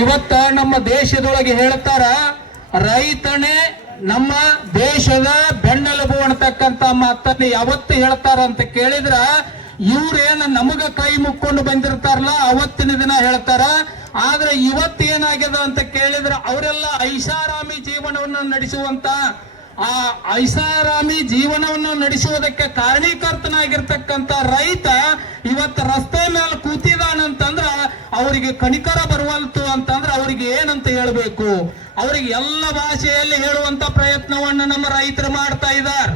ಇವತ್ತ ನಮ್ಮ ದೇಶದೊಳಗೆ ಹೇಳ್ತಾರ ರೈತನೇ ನಮ್ಮ ದೇಶದ ಬೆನ್ನೆಲುಬು ಅನ್ನತಕ್ಕಂತ ಮಾತನ್ನ ಯಾವತ್ತು ಹೇಳ್ತಾರ ಅಂತ ಕೇಳಿದ್ರ ಇವ್ರೇನ ನಮಗ ಕೈ ಮುಕ್ಕೊಂಡು ಬಂದಿರ್ತಾರಲ್ಲ ಅವತ್ತಿನ ದಿನ ಹೇಳ್ತಾರ. ಆದ್ರೆ ಇವತ್ತೇನಾಗ್ಯದ ಅಂತ ಕೇಳಿದ್ರ ಅವರೆಲ್ಲ ಐಷಾರಾಮಿ ಜೀವನವನ್ನು ನಡೆಸುವಂತ ಆ ಐಷಾರಾಮಿ ಜೀವನವನ್ನು ನಡೆಸುವುದಕ್ಕೆ ಕಾರಣೀಕರ್ತನಾಗಿರ್ತಕ್ಕಂಥ ರೈತ ಇವತ್ತು ರಸ್ತೆ ಮೇಲೆ ಕೂತಿದಾನಂತಂದ್ರ ಅವರಿಗೆ ಕನಿಕರ ಬರುವಲ್ತು ಅಂತಂದ್ರ ಅವ್ರಿಗೆ ಏನಂತ ಹೇಳ್ಬೇಕು? ಅವರಿಗೆ ಎಲ್ಲ ಭಾಷೆಯಲ್ಲಿ ಹೇಳುವಂತ ಪ್ರಯತ್ನವನ್ನು ನಮ್ಮ ರೈತರು ಮಾಡ್ತಾ ಇದ್ದಾರೆ.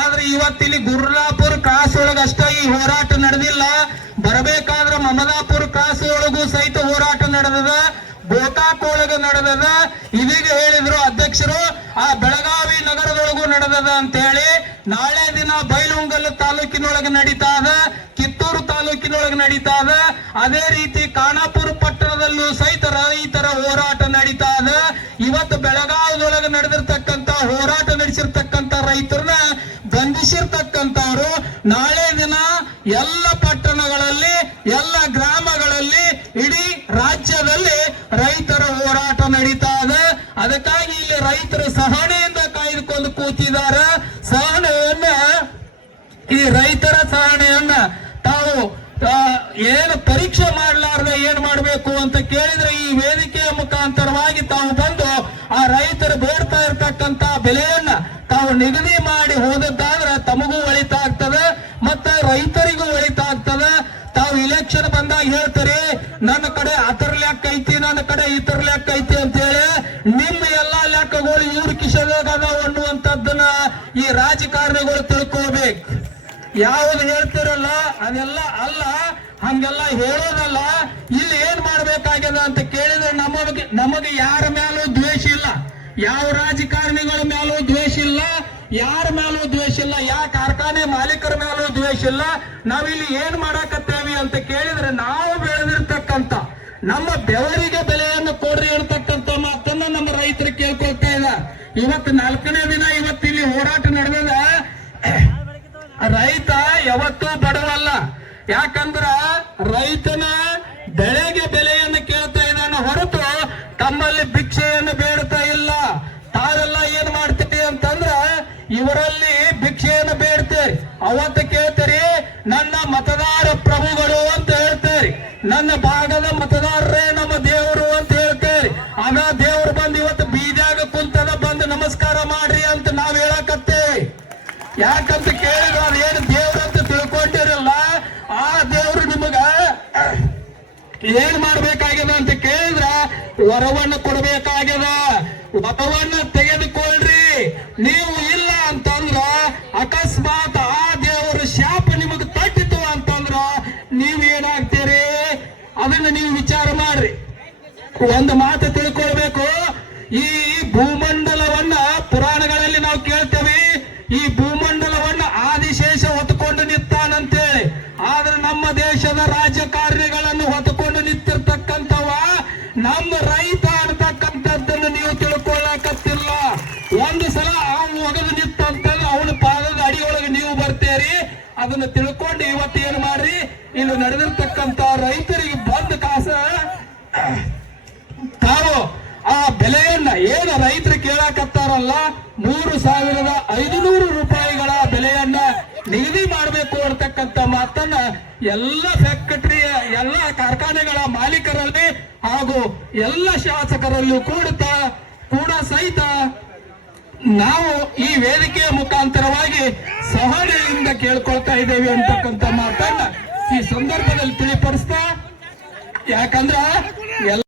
ಆದ್ರೆ ಇವತ್ತಿಲ್ಲಿ ಗುರ್ಲಾಪುರ ಕ್ರಾಸ್ ಒಳಗಷ್ಟ ಈ ಹೋರಾಟ ನಡೆದಿಲ್ಲ. ಬರಬೇಕಾದ್ರೆ ಮಮದಾಪುರ ಕ್ರಾಸ್ ಒಳಗೂ ಸಹಿತ ಹೋರಾಟ ನಡೆದದ, ಗೋಕಾಕ್ ಒಳಗ ನಡೆದದ. ಇದೀಗ ಹೇಳಿದ್ರು ಅಧ್ಯಕ್ಷರು ಆ ಬೆಳಗಾವಿ ನಗರದೊಳಗೂ ನಡೆದದ ಅಂತ ಹೇಳಿ. ನಾಳೆ ದಿನ ಬೈಲಹೊಂಗಲ ತಾಲೂಕಿನೊಳಗೆ ನಡೀತಾ ಅದ, ಕಿತ್ತೂರು ತಾಲೂಕಿನೊಳಗೆ ನಡೀತಾ ಅದ. ಅದೇ ರೀತಿ ಖಾನಾಪುರ ಪಟ್ಟಣದಲ್ಲೂ ಸಹಿತ ರೈತರ ಹೋರಾಟ ನಡೀತಾ ಅದ. ಇವತ್ತು ಬೆಳಗಾವಿದೊಳಗೆ ನಡೆದಿರ್ತಕ್ಕಂತ ಹೋರಾಟ ನಡೆಸಿರ್ತಕ್ಕಂತ ರೈತರನ್ನ ಬಂಧಿಸಿರ್ತಕ್ಕಂಥವ್ರು ನಾಳೆ ದಿನ ಎಲ್ಲ ಪಟ್ಟಣಗಳಲ್ಲಿ ಎಲ್ಲ ಗ್ರಾಮಗಳಲ್ಲಿ ಇಡೀ ರಾಜ್ಯದಲ್ಲಿ ರೈತರ ಹೋರಾಟ ನಡೀತಾ ಇದೆ. ಅದಕ್ಕಾಗಿ ಇಲ್ಲಿ ರೈತರು ಸಹನೆಯಿಂದ ಕಾಯ್ದುಕೊಂಡು ಕೂತಿದ್ದಾರೆ. ಈ ರೈತರ ಸಹನೆಯನ್ನ ತಾವು ಏನು ಪರೀಕ್ಷೆ ಮಾಡಲಾರ್ದೆ ಏನ್ ಮಾಡಬೇಕು ಅಂತ ಕೇಳಿದ್ರೆ ಈ ವೇದಿಕೆಯ ಮುಖಾಂತರವಾಗಿ ತಾವು ಬಂದು ಆ ರೈತರು ಬೇಡ್ತಾ ಇರ್ತಕ್ಕಂತ ಬೆಲೆಯನ್ನ ತಾವು ನಿಗದಿ ಮಾಡಿ ಹೋದದ್ದಾದ್ರೆ ತಮಗೂ ಒಳಿತಾ ಆಗ್ತದೆ ಮತ್ತೆ ರೈತರಿಗೂ ಒಳಿತಾ ಆಗ್ತದೆ. ತಾವು ಇಲೆಕ್ಷನ್ ಬಂದಾಗ ಹೇಳ್ತಾರೆ ನನ್ನ ಕಡೆ ಅದರ ಲೆಕ್ಕ ಐತಿ, ನನ್ನ ಕಡೆ ಇತರ ಲೆಕ್ಕ ಐತಿ ಅಂತ ಹೇಳಿ ನಿಮ್ಮ ಎಲ್ಲಾ ಲೆಕ್ಕಗಳು ಇವ್ರ ಕಿಶದಾಗ ಅದಾವ ಅನ್ನುವಂಥದ್ದನ್ನ ಈ ರಾಜಕಾರಣಿಗಳು ತಿಳ್ಕೋಬೇಕು. ಯಾವ್ದು ಹೇಳ್ತಿರಲ್ಲ ಅದೆಲ್ಲ ಅಲ್ಲ, ಹಂಗೆಲ್ಲ ಹೇಳೋದಲ್ಲ. ಇಲ್ಲಿ ಏನ್ ಮಾಡ್ಬೇಕಾಗ್ಯದ ಅಂತ ಕೇಳಿದ್ರೆ ನಮಗೆ ಯಾರ ಮೇಲೂ ದ್ವೇಷ ಇಲ್ಲ, ಯಾವ ರಾಜಕಾರಣಿಗಳ ಮೇಲೂ ದ್ವೇಷ ಇಲ್ಲ, ಯಾರ ಮೇಲೂ ದ್ವೇಷ ಇಲ್ಲ, ಯಾವ ಕಾರ್ಖಾನೆ ಮಾಲೀಕರ ಮೇಲೂ ದ್ವೇಷ ಇಲ್ಲ. ನಾವಿಲ್ಲಿ ಏನ್ ಮಾಡಾಕತ್ತೇವಿ ಅಂತ ಕೇಳಿದ್ರೆ ನಾವು ಬೆಳೆದಿರ್ತಕ್ಕಂತ ನಮ್ಮ ಬೆವರಿಗೆ ಬೆಲೆಯನ್ನು ಕೊಡ್ರಿ ಇರ್ತಕ್ಕಂಥ ಮಾತನ್ನ ನಮ್ಮ ರೈತರು ಕೇಳ್ಕೊಳ್ತಾ ಇಲ್ಲ. ಇವತ್ತು 4ನೇ ದಿನ ಇವತ್ತಿಲ್ಲಿ ಹೋರಾಟ ನಡೆದ. ರೈತ ಯಾವತ್ತೂ ಬಡವಲ್ಲ. ಯಾಕಂದ್ರ ರೈತನ ಬೆಳೆಗೆ ಬೆಲೆಯನ್ನು ಕೇಳ್ತಾ ಇದ್ದಾನೆ ಹೊರತು ತಮ್ಮಲ್ಲಿ ಭಿಕ್ಷೆಯನ್ನು ಬೇಡ್ತಾ ಇಲ್ಲ. ತಾವೆಲ್ಲ ಏನ್ ಮಾಡ್ತೀರಿ ಅಂತಂದ್ರ ಇವರಲ್ಲಿ ಭಿಕ್ಷೆಯನ್ನು ಬೇಡ್ತೇರಿ. ಅವತ್ತು ಕೇಳ್ತೀರಿ ನನ್ನ ಮತದಾರ ಪ್ರಭುಗಳು ಅಂತ ಹೇಳ್ತೇರಿ, ನನ್ನ ಭಾಗದ ಮತದಾರರೇ ನಮ್ಮ ದೇವರು ಅಂತ ಹೇಳ್ತೇರಿ. ಆಗ ದೇವರು ಬಂದು ಇವತ್ತು ಬೀಜಾಗ ಕುಂತದ, ಬಂದು ನಮಸ್ಕಾರ ಮಾಡ್ರಿ ಅಂತ ನಾವ್ ಹೇಳಕತ್ತೇವಿ. ಯಾಕಂತ ಕೇಳಿದ್ರೆ ಅದೇನು ದೇವ್ರ ಅಂತ ತಿಳ್ಕೊಂಡಿರಲ್ಲ. ಆ ದೇವ್ರು ನಿಮಗ ಏನ್ ಮಾಡ್ಬೇಕಾಗ್ಯದ ಅಂತ ಕೇಳಿದ್ರ ವರವನ್ನು ಕೊಡಬೇಕಾಗ್ಯದ. ವರವನ್ನ ತೆಗೆದುಕೊಳ್ರಿ. ನೀವು ಇಲ್ಲ ಅಂತಂದ್ರ ಅಕಸ್ಮಾತ್ ಆ ದೇವರ ಶಾಪ ನಿಮಗ್ ತಟ್ಟಿತು ಅಂತಂದ್ರ ನೀವ್ ಏನಾಗ್ತೀರಿ ಅದನ್ನ ನೀವು ವಿಚಾರ ಮಾಡ್ರಿ. ಒಂದು ಮಾತು ತಿಳ್ಕೊಳ್ಬೇಕು, ಈ ಭೂಮಂಡಲವನ್ನ ಪುರಾಣಗಳಲ್ಲಿ ನಾವು ಕೇಳ್ತೇವೆ, ಈ ಭೂಮಂಡಲವನ್ನ ಆದಿಶೇಷ ಹೊತ್ತುಕೊಂಡು ನಿಂತಾನಂತೇಳಿ. ಆದ್ರೆ ನಮ್ಮ ದೇಶದ ರಾಜಕಾರಣಿಗಳನ್ನು ಹೊತ್ತುಕೊಂಡು ನಿಂತಿರ್ತಕ್ಕಂಥವ ನಮ್ಮ ರೈತ ಅನ್ನತಕ್ಕಂಥದ್ದನ್ನು ನೀವು ತಿಳ್ಕೊಳ್ಳಕತ್ತಿಲ್ಲ. ಒಂದು ಸಲ ಅವನು ಒಗದು ನಿಂತಂತಂದ್ರೆ ಅವನ ಪಾದದ ಅಡಿಯೊಳಗೆ ನೀವು ಬರ್ತೇರಿ. ಅದನ್ನ ತಿಳ್ಕೊಂಡು ಇವತ್ತು ಏನ್ ಮಾಡ್ರಿ, ಇಲ್ಲಿ ನಡೆದಿರ್ತಕ್ಕಂಥ ರೈತರಿಗೆ ಬಂದ ಕಾಸ ತಾವು ಆ ಬೆಲೆಯನ್ನ ಏನು ರೈತರು ಕೇಳಾಕತ್ತಾರಲ್ಲ 3,500 ರೂಪಾಯಿಗಳ ಬೆಲೆಯನ್ನ ನಿಗದಿ ಮಾಡಬೇಕು ಅಂತಕ್ಕಂಥ ಮಾತನ್ನ ಎಲ್ಲ ಫ್ಯಾಕ್ಟರಿ ಎಲ್ಲ ಕಾರ್ಖಾನೆಗಳ ಮಾಲೀಕರಲ್ಲಿ ಹಾಗೂ ಎಲ್ಲ ಶಾಸಕರಲ್ಲೂ ಕೂಡ ಸಹಿತ ನಾವು ಈ ವೇದಿಕೆಯ ಮುಖಾಂತರವಾಗಿ ಸಹನೆಯಿಂದ ಕೇಳ್ಕೊಳ್ತಾ ಇದ್ದೇವೆ ಅಂತಕ್ಕಂಥ ಮಾತನ್ನ ಈ ಸಂದರ್ಭದಲ್ಲಿ ತಿಳಿಪಡಿಸ್ತಾ, ಯಾಕಂದ್ರ